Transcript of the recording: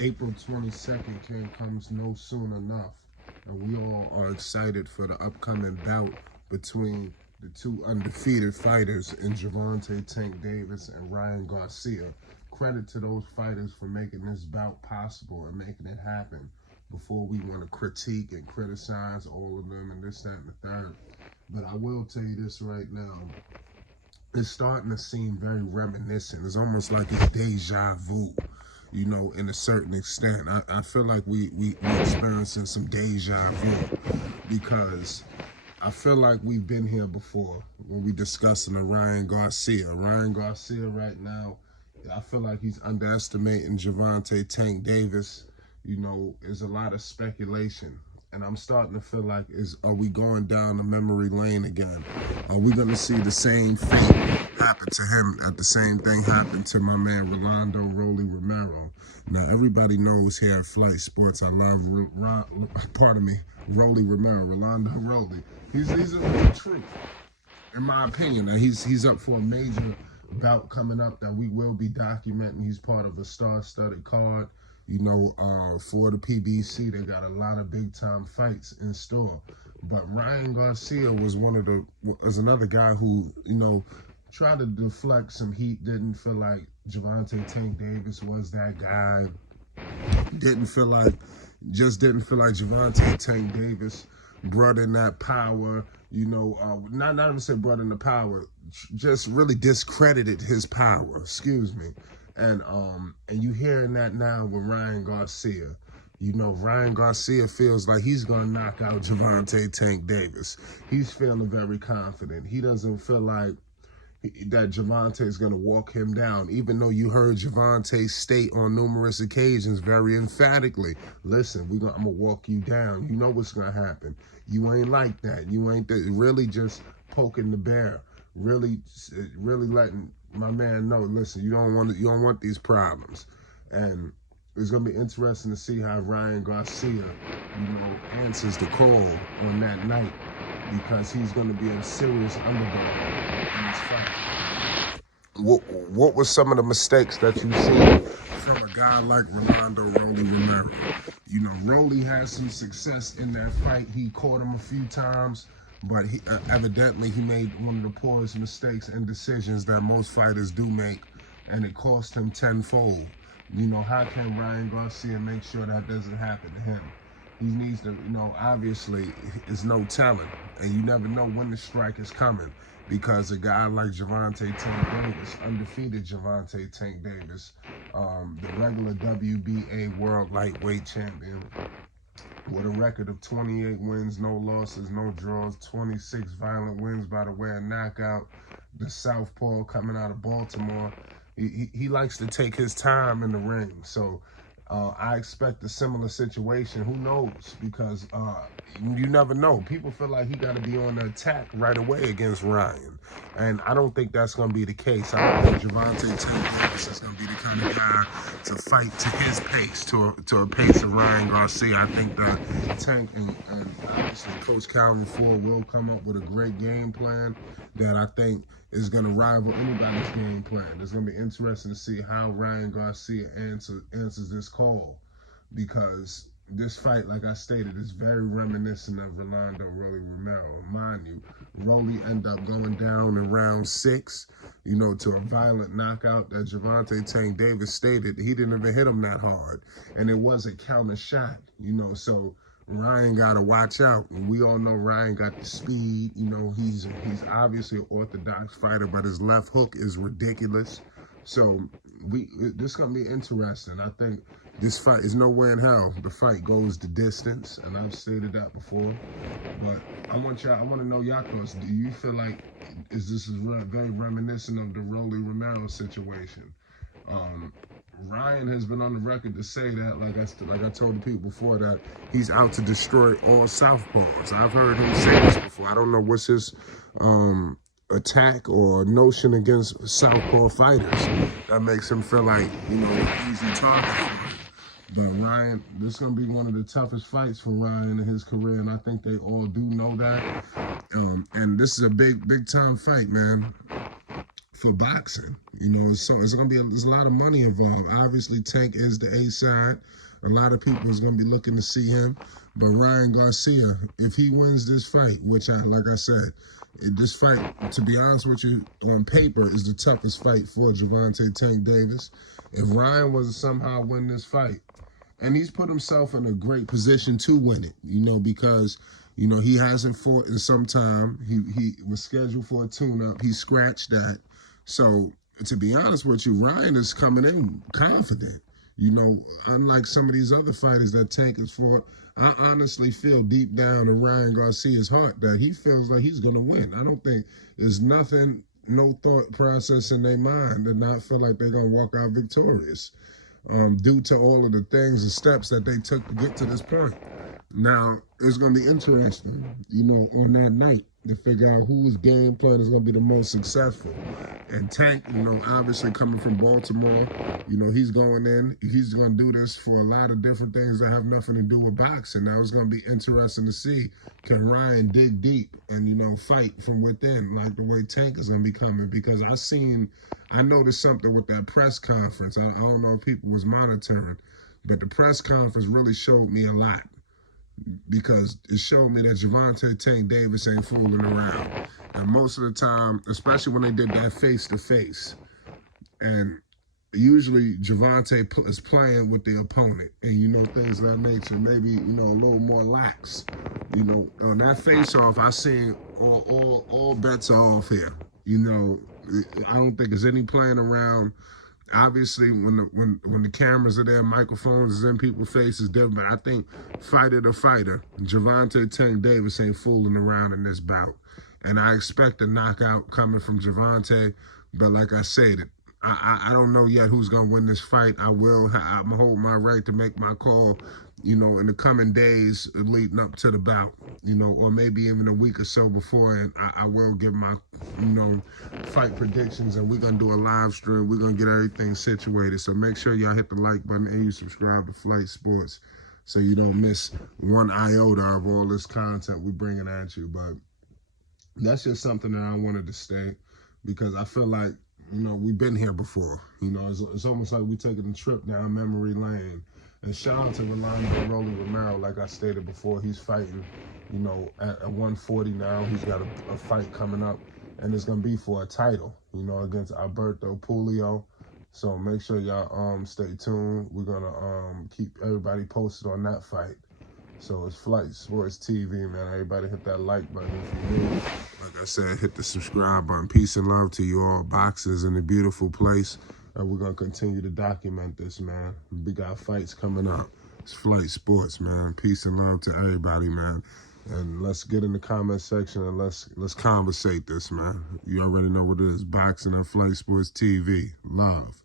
April 22nd comes no soon enough, and we all are excited for the upcoming bout between the two undefeated fighters in Gervonta Tank Davis and Ryan Garcia. Credit to those fighters for making this bout possible and making it happen before we want to critique and criticize all of them and this, that, and the third. But I will tell you this right now. It's starting to seem very reminiscent. It's almost like it's deja vu, in a certain extent. I feel like we experiencing some deja vu because I feel like we've been here before when we discussing the Ryan Garcia. Ryan Garcia right now, I feel like he's underestimating Gervonta Tank Davis. There's a lot of speculation. And I'm starting to feel like, are we going down the memory lane again? Are we going to see the same fate happen to him at the same thing happened to my man Rolando Romero? Now, everybody knows here at Flight Sports, I love, Rolly Romero, Rolando Rolly. He's a real truth, in my opinion. Now, he's up for a major bout coming up that we will be documenting. He's part of a star-studded card. For the PBC, they got a lot of big-time fights in store. But Ryan Garcia was another guy who, tried to deflect some heat. Didn't feel like Gervonta Tank Davis was that guy. Didn't feel like Gervonta Tank Davis brought in that power. Not even say brought in the power, just really discredited his power. Excuse me. And you hearing that now with Ryan Garcia. Ryan Garcia feels like he's going to knock out Gervonta Tank Davis. He's feeling very confident. He doesn't feel like that Gervonta is going to walk him down, even though you heard Gervonta state on numerous occasions very emphatically, listen, I'm going to walk you down. You know what's going to happen. You ain't like that. You ain't really just poking the bear, really letting my man know, listen, you don't want these problems. And it's going to be interesting to see how Ryan Garcia, answers the call on that night, because he's going to be a serious underdog in this fight. What were some of the mistakes that you see from a guy like Rolando Romero? Rolly had some success in that fight. He caught him a few times, but evidently he made one of the poorest mistakes and decisions that most fighters do make, and it cost him tenfold. How can Ryan Garcia make sure that doesn't happen to him? He needs to, obviously, it's no telling. And you never know when the strike is coming, because a guy like Gervonta Tank Davis, undefeated Gervonta Tank Davis, the regular WBA World Lightweight Champion, with a record of 28 wins, no losses, no draws, 26 violent wins by the way of knockout, the southpaw coming out of Baltimore. He likes to take his time in the ring. So I expect a similar situation. Who knows? Because you never know. People feel like he got to be on the attack right away against Ryan. And I don't think that's going to be the case. I don't think Gervonta Tank Davis is going to be the kind of guy to fight to his pace, to a pace of Ryan Garcia. I think that Tank and obviously Coach Calvin Ford will come up with a great game plan that I think is going to rival anybody's game plan. It's going to be interesting to see how Ryan Garcia answers this call, because this fight, like I stated, is very reminiscent of Rolando Romero. Mind you, Rolly ended up going down in round 6, to a violent knockout that Gervonta Tank Davis stated he didn't even hit him that hard. And it was a counter shot, so Ryan got to watch out. And we all know Ryan got the speed. He's obviously an orthodox fighter, but his left hook is ridiculous. So this going to be interesting. I think this fight is nowhere in hell. The fight goes the distance, and I've stated that before. But I want to know y'all thoughts. Do you feel like this is very reminiscent of the Rolly Romero situation? Ryan has been on the record to say that, like I told the people before, that he's out to destroy all southpaws. I've heard him say this before. I don't know what's his attack or notion against southpaw fighters that makes him feel like, easy target for him. But Ryan, this is going to be one of the toughest fights for Ryan in his career, and I think they all do know that. And this is a big time fight, man. for boxing. You know, so it's gonna be there's a lot of money involved. Obviously, Tank is the A side. A lot of people is gonna be looking to see him. But Ryan Garcia, if he wins this fight, which like I said, this fight, to be honest with you, on paper is the toughest fight for Gervonta Tank Davis. If Ryan was to somehow win this fight, and he's put himself in a great position to win it, you know, because, you know, he hasn't fought in some time. He was scheduled for a tune-up. He scratched that. So, to be honest with you, Ryan is coming in confident. You know, unlike some of these other fighters that Tank has fought, I honestly feel deep down in Ryan Garcia's heart that he feels like he's going to win. I don't think there's nothing, no thought process in their mind to not feel like they're going to walk out victorious due to all of the things and steps that they took to get to this point. Now, it's going to be interesting, you know, on that night to figure out whose game plan is going to be the most successful. And Tank, you know, obviously coming from Baltimore, you know, he's going in. He's going to do this for a lot of different things that have nothing to do with boxing. Now, it's going to be interesting to see, can Ryan dig deep and, you know, fight from within like the way Tank is going to be coming? Because I noticed something with that press conference. I don't know if people was monitoring, but the press conference really showed me a lot. Because it showed me that Gervonta Tank Davis ain't fooling around. And most of the time, especially when they did that face-to-face, and usually Gervonta is playing with the opponent and, you know, things of that nature, maybe, you know, a little more lax. You know, on that face-off, I seen all bets are off here. You know, I don't think there's any playing around. Obviously, when the cameras are there, microphones is in people's faces, different. But I think fighter to fighter, Gervonta Tank Davis ain't fooling around in this bout. And I expect a knockout coming from Gervonta. But like I said, I don't know yet who's going to win this fight. I'm going to hold my right to make my call, you know, in the coming days leading up to the bout, you know, or maybe even a week or so before. And I will give my, you know, fight predictions, and we're going to do a live stream. We're going to get everything situated. So make sure y'all hit the like button and you subscribe to Flight Sports so you don't miss one iota of all this content we're bringing at you. But that's just something that I wanted to state because I feel like, you know, we've been here before. You know, it's almost like we're taking a trip down memory lane. And shout out to Romero, like I stated before. He's fighting, you know, at 140 now. He's got a fight coming up, and it's going to be for a title, you know, against Alberto Puello. So make sure y'all stay tuned. We're going to keep everybody posted on that fight. So it's Flight Sports TV, man. Everybody hit that like button if you new. Like I said, hit the subscribe button. Peace and love to you all. Boxing's in a beautiful place. And we're going to continue to document this, man. We got fights coming up. It's Flight Sports, man. Peace and love to everybody, man. And let's get in the comment section and let's conversate this, man. You already know what it is. Boxing and Flight Sports TV. Love.